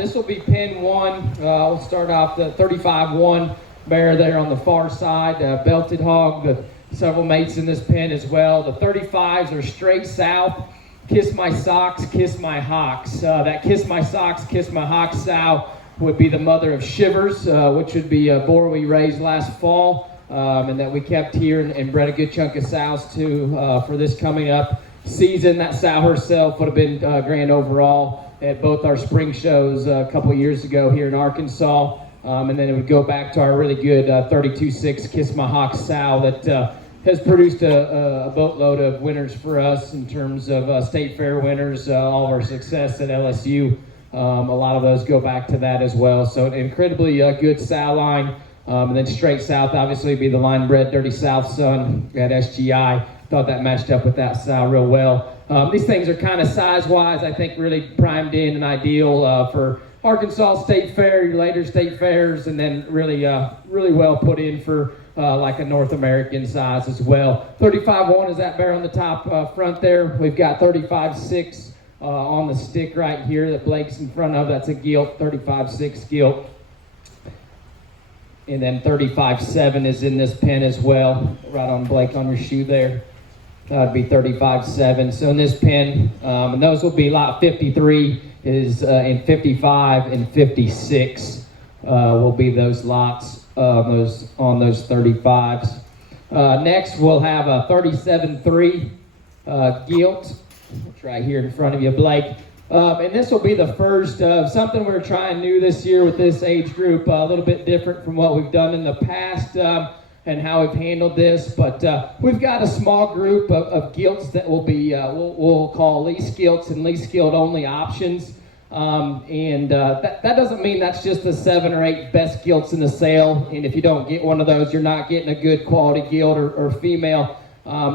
This will be pin 1. We'll start off the 35-1 bear there on the far side. Belted hog, several mates in this pen as well. The 35s are straight south. Kiss my socks, kiss my hawks. That kiss my socks, kiss my hawks sow would be the mother of Shivers, which would be a boar we raised last fall, and that we kept here and bred a good chunk of sows to for this coming up season. That sow herself would have been grand overall at both our spring shows a couple years ago here in Arkansas, and then it would go back to our really good 32-6 Kiss My Hawks sow that has produced a boatload of winners for us in terms of state fair winners, all of our success at LSU. A lot of those go back to that as well. So an incredibly good sow line. And then straight south, obviously, would be the line bred Dirty South Son at SGI. Thought that matched up with that sow real well. These things are kind of size-wise, I think, really primed in and ideal for Arkansas State Fair, your later state fairs, and then really well put in for like a North American size as well. 35-1 is that bear on the top front there. We've got 35-6 on the stick right here that Blake's in front of. That's a gilt, 35-6 gilt. And then 35-7 is in this pen as well, right on Blake on your shoe there. That'd be 35-7. So in this pen, and those will be lot 53 is in 55 and 56 will be those lots on those 35s. Next we'll have a 37-3 gilt, which right here in front of you, Blake. And this will be the first of something we're trying new this year with this age group, a little bit different from what we've done in the past and how we've handled this. But we've got a small group of gilts that will be, we'll call lease gilts and lease gilt only options. That doesn't mean that's just the 7 or 8 best gilts in the sale. And if you don't get one of those, you're not getting a good quality gilt or female.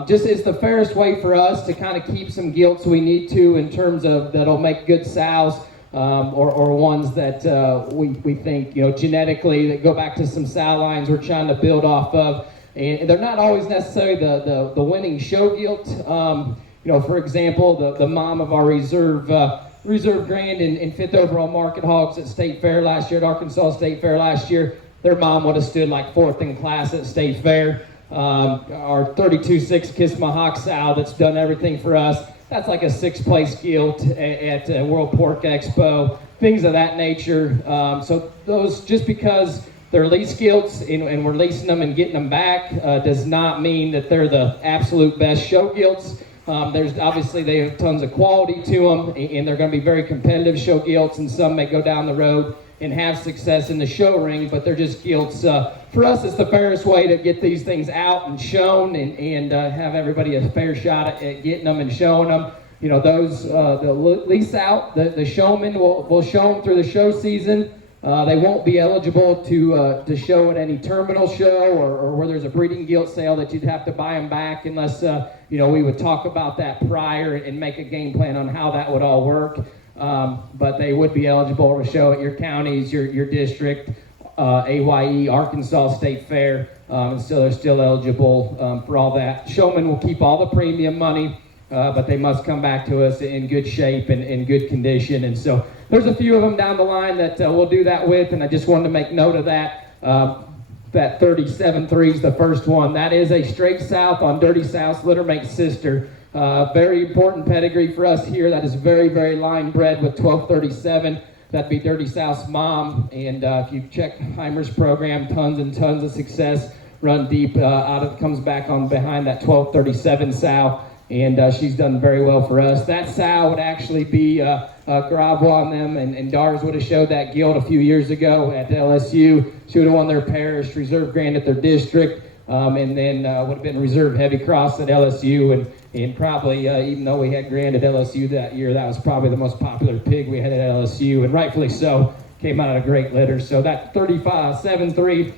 Just is the fairest way for us to kind of keep some gilts we need to in terms of that'll make good sows or ones that we think, genetically that go back to some sow lines we're trying to build off of. And they're not always necessarily the winning show gilt. For example, the mom of our reserve grand in 5th overall market hogs at State Fair last year, at Arkansas State Fair last year, their mom would have stood like 4th in class at State Fair. Our 32-6 Kiss My Hawk sow that's done everything for us, that's like a 6th place gilt at World Pork Expo, things of that nature. So those, just because they're lease gilts and we're leasing them and getting them back, does not mean that they're the absolute best show gilts. There's obviously, they have tons of quality to them, and they're going to be very competitive show gilts, and some may go down the road and have success in the show ring, but they're just gilts. For us, it's the fairest way to get these things out and shown and have everybody a fair shot at getting them and showing them. Those, the lease out, the showmen will show them through the show season. They won't be eligible to show at any terminal show or where there's a breeding gilt sale that you'd have to buy them back unless, we would talk about that prior and make a game plan on how that would all work. But they would be eligible to show at your counties, your district, AYE, Arkansas State Fair, and so they're still eligible for all that. Showmen will keep all the premium money, but they must come back to us in good shape and in good condition. And so there's a few of them down the line that we'll do that with, and I just wanted to make note of that. That 37-3 is the first one. That is a straight south on Dirty South's litter mate sister. Very important pedigree for us here. That is very, very line bred with 1237. That'd be Dirty South's mom. And if you check Heimer's program, tons and tons of success. Run deep comes back on behind that 1237 sow. And she's done very well for us. That sow would actually be Gravo on them, and Dars would have showed that gilt a few years ago at LSU. She would have won their parish reserve grand at their district, and then would have been reserve heavy cross at LSU, and probably, even though we had grand at LSU that year, that was probably the most popular pig we had at LSU, and rightfully so, came out of a great litter. So that 35-7-3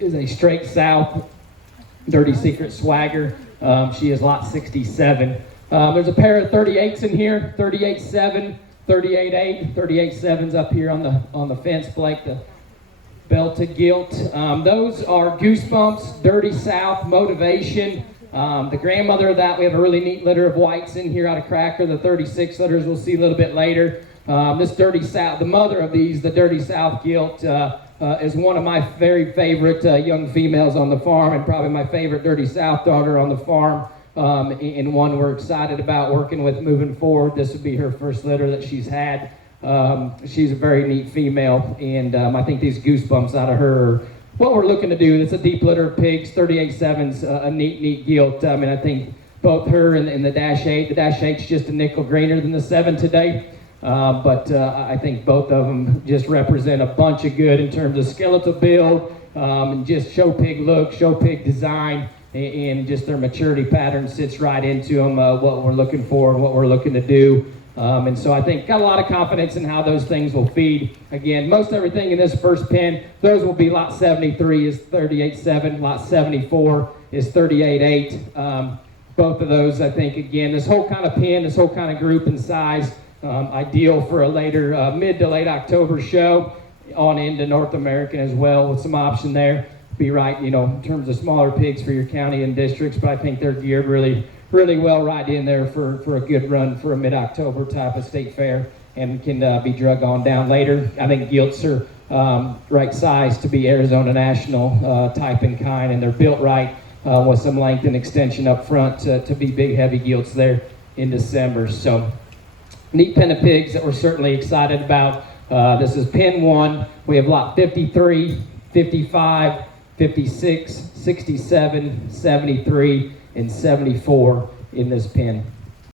is a straight south, Dirty Secret Swagger. She is lot 67. There's a pair of 38s in here, 38-7, 38-8, 38-7's up here on the fence, Blake, the belted gilt. Those are Goosebumps, Dirty South, Motivation. The grandmother of that, we have a really neat litter of whites in here out of Cracker, the 36 litters we'll see a little bit later. This Dirty South, the mother of these, the Dirty South Gilt, is one of my very favorite young females on the farm, and probably my favorite Dirty South daughter on the farm, and one we're excited about working with moving forward. This would be her first litter that she's had. She's a very neat female, and I think these goosebumps out of her are what we're looking to do. It's a deep litter of pigs. 38.7's a neat gilt. I mean, I think both her and the Dash 8. The Dash 8's just a nickel greener than the 7 today. But I think both of them just represent a bunch of good in terms of skeletal build, and just show pig look, show pig design, and just their maturity pattern sits right into them, what we're looking for, what we're looking to do. And so I think got a lot of confidence in how those things will feed. Again, most everything in this first pen, those will be lot 73 is 38.7, lot 74 is 38.8. Both of those, I think, again, this whole kind of pen, this whole kind of group and size, ideal for a later, mid to late October show on into North American as well, with some option there. Be right, in terms of smaller pigs for your county and districts, but I think they're geared really well right in there for a good run for a mid-October type of state fair, and can be drug on down later. I think gilts are right size to be Arizona National type and kind, and they're built right with some length and extension up front to be big, heavy gilts there in December. So neat pen of pigs that we're certainly excited about. This is pen 1. We have lot 53, 55, 56, 67, 73, and 74 in this pen.